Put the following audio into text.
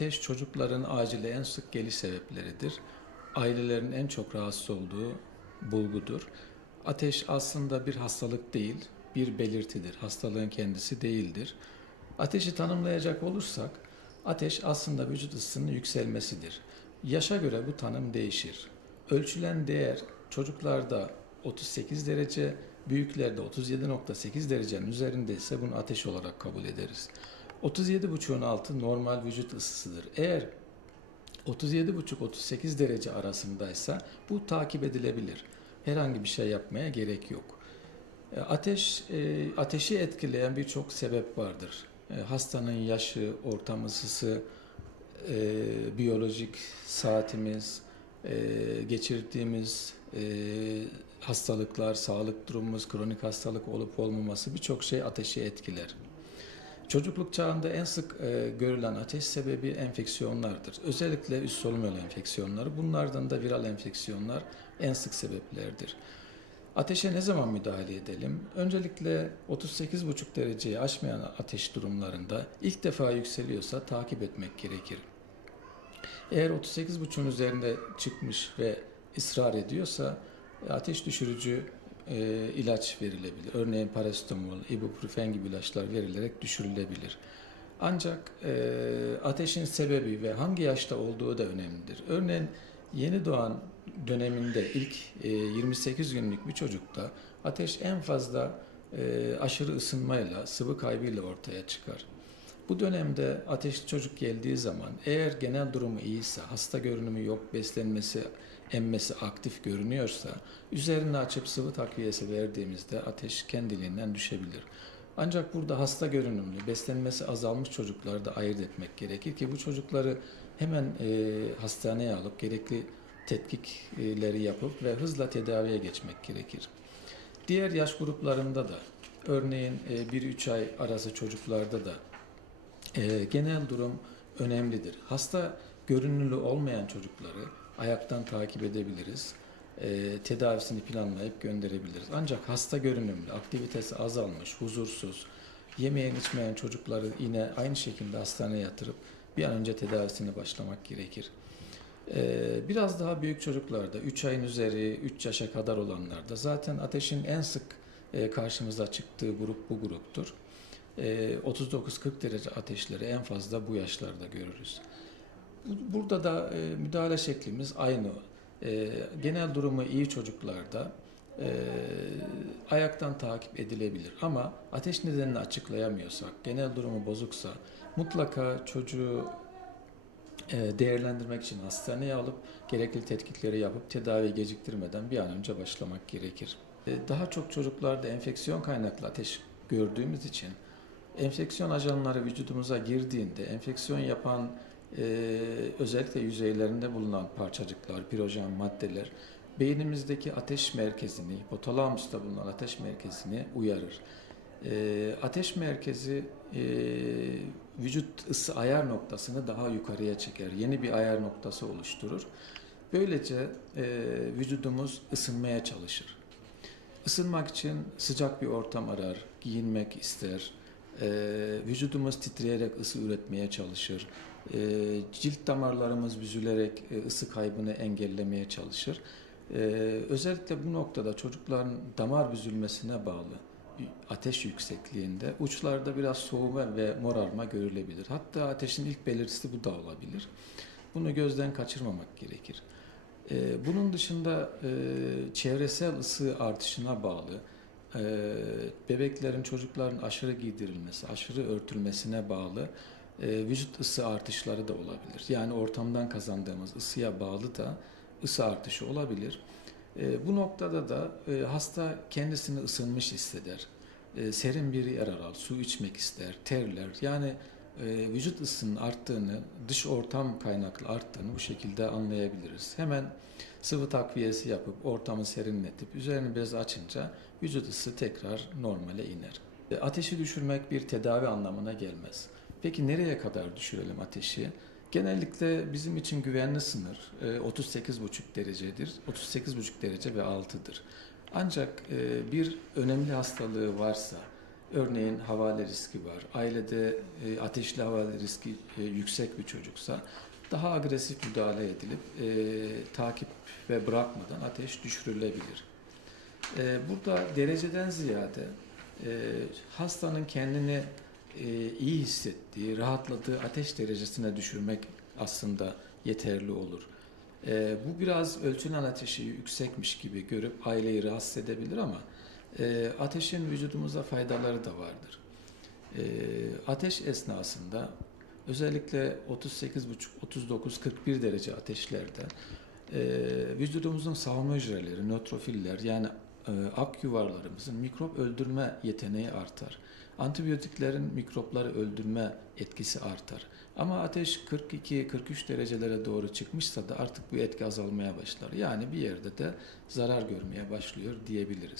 Ateş çocukların acile en sık geliş sebepleridir. Ailelerin en çok rahatsız olduğu bulgudur. Ateş aslında bir hastalık değil, bir belirtidir. Hastalığın kendisi değildir. Ateşi tanımlayacak olursak, ateş aslında vücut ısısının yükselmesidir. Yaşa göre bu tanım değişir. Ölçülen değer çocuklarda 38 derece, büyüklerde 37.8 derecenin üzerinde ise bunu ateş olarak kabul ederiz. 37.5'un altı normal vücut ısısıdır. Eğer 37,5-38 derece arasındaysa bu takip edilebilir. Herhangi bir şey yapmaya gerek yok. E, Ateş, e, ateşi etkileyen birçok sebep vardır. E, Hastanın yaşı, ortam ısısı, biyolojik saatimiz, geçirdiğimiz hastalıklar, sağlık durumumuz, kronik hastalık olup olmaması birçok şey ateşi etkiler. Çocukluk çağında en sık e, görülen ateş sebebi enfeksiyonlardır. Özellikle üst solunum yolu enfeksiyonları. Bunlardan da viral enfeksiyonlar en sık sebeplerdir. Ateşe ne zaman müdahale edelim? Öncelikle 38,5 dereceyi aşmayan ateş durumlarında ilk defa yükseliyorsa takip etmek gerekir. Eğer 38,5'un üzerinde çıkmış ve ısrar ediyorsa e, ateş düşürücü e, ilaç verilebilir. Örneğin parasetamol, ibuprofen gibi ilaçlar verilerek düşürülebilir. Ancak e, ateşin sebebi ve hangi yaşta olduğu da önemlidir. Örneğin yeni doğan döneminde ilk e, 28 günlük bir çocukta ateş en fazla e, aşırı ısınmayla, sıvı kaybıyla ortaya çıkar. Bu dönemde ateşli çocuk geldiği zaman eğer genel durumu iyiyse, hasta görünümü yok, beslenmesi, emmesi aktif görünüyorsa, üzerini açıp sıvı takviyesi verdiğimizde ateş kendiliğinden düşebilir. Ancak burada hasta görünümlü, beslenmesi azalmış çocukları da ayırt etmek gerekir ki bu çocukları hemen e, hastaneye alıp gerekli tetkikleri yapıp ve hızla tedaviye geçmek gerekir. Diğer yaş gruplarında da, örneğin e, 1-3 ay arası çocuklarda da e, genel durum önemlidir. Hasta görünümlü olmayan çocukları ayaktan takip edebiliriz. E, tedavisini planlayıp gönderebiliriz. Ancak hasta görünümlü, aktivitesi azalmış, huzursuz, yemeyen içmeyen çocukları yine aynı şekilde hastaneye yatırıp bir an önce tedavisine başlamak gerekir. E, biraz daha büyük çocuklarda, 3 ayın üzeri, 3 yaşa kadar olanlarda zaten ateşin en sık e, karşımıza çıktığı grup bu gruptur. E, 39-40 derece ateşleri en fazla bu yaşlarda görürüz. Bu- Burada da e, müdahale şeklimiz aynı. E, genel durumu iyi çocuklarda e, ayaktan takip edilebilir ama ateş nedenini açıklayamıyorsak, genel durumu bozuksa mutlaka çocuğu e, değerlendirmek için hastaneye alıp gerekli tetkikleri yapıp tedavi geciktirmeden bir an önce başlamak gerekir. E, Daha çok çocuklarda enfeksiyon kaynaklı ateş gördüğümüz için enfeksiyon ajanları vücudumuza girdiğinde enfeksiyon yapan e, özellikle yüzeylerinde bulunan parçacıklar, pirojen maddeler beynimizdeki ateş merkezini, hipotalamusta bulunan ateş merkezini uyarır. E, ateş merkezi e, vücut ısı ayar noktasını daha yukarıya çeker. Yeni bir ayar noktası oluşturur. Böylece e, vücudumuz ısınmaya çalışır. Isınmak için sıcak bir ortam arar, giyinmek ister, e, vücudumuz titreyerek ısı üretmeye çalışır, e, cilt damarlarımız büzülerek e, ısı kaybını engellemeye çalışır. E, özellikle bu noktada çocukların damar büzülmesine bağlı ateş yüksekliğinde uçlarda biraz soğuma ve morarma görülebilir. Hatta ateşin ilk belirtisi bu da olabilir. Bunu gözden kaçırmamak gerekir. Ee, Bunun dışında e, çevresel ısı artışına bağlı e, bebeklerin, çocukların aşırı giydirilmesi, aşırı örtülmesine bağlı vücut ısı artışları da olabilir. Yani ortamdan kazandığımız ısıya bağlı da ısı artışı olabilir. E, Bu noktada da e, hasta kendisini ısınmış hisseder. E, Serin bir yer arar, su içmek ister, terler. Yani e, vücut ısının arttığını, dış ortam kaynaklı arttığını bu şekilde anlayabiliriz. Hemen sıvı takviyesi yapıp ortamı serinletip üzerini biraz açınca vücut ısı tekrar normale iner. E, Ateşi düşürmek bir tedavi anlamına gelmez. Peki nereye kadar düşürelim ateşi? Genellikle bizim için güvenli sınır e, 38,5 derecedir. 38,5 derece ve altıdır. Ancak e, bir önemli hastalığı varsa, Örneğin havale riski var. Ailede e, ateşli havale riski e, yüksek bir çocuksa daha agresif müdahale edilip e, takip ve bırakmadan ateş düşürülebilir. E, burada dereceden ziyade e, hastanın kendini e, iyi hissettiği, rahatladığı ateş derecesine düşürmek aslında yeterli olur. E, bu biraz ölçülen ateşi yüksekmiş gibi görüp aileyi rahatsız edebilir ama e, ateşin vücudumuza faydaları da vardır. E, ateş esnasında özellikle 38,5-39-41 derece ateşlerde e, vücudumuzun savunma hücreleri, nötrofiller yani e, ak yuvarlarımızın mikrop öldürme yeteneği artar. Antibiyotiklerin mikropları öldürme etkisi artar. Ama ateş 42-43 derecelere doğru çıkmışsa da artık bu etki azalmaya başlar. Yani bir yerde de zarar görmeye başlıyor diyebiliriz.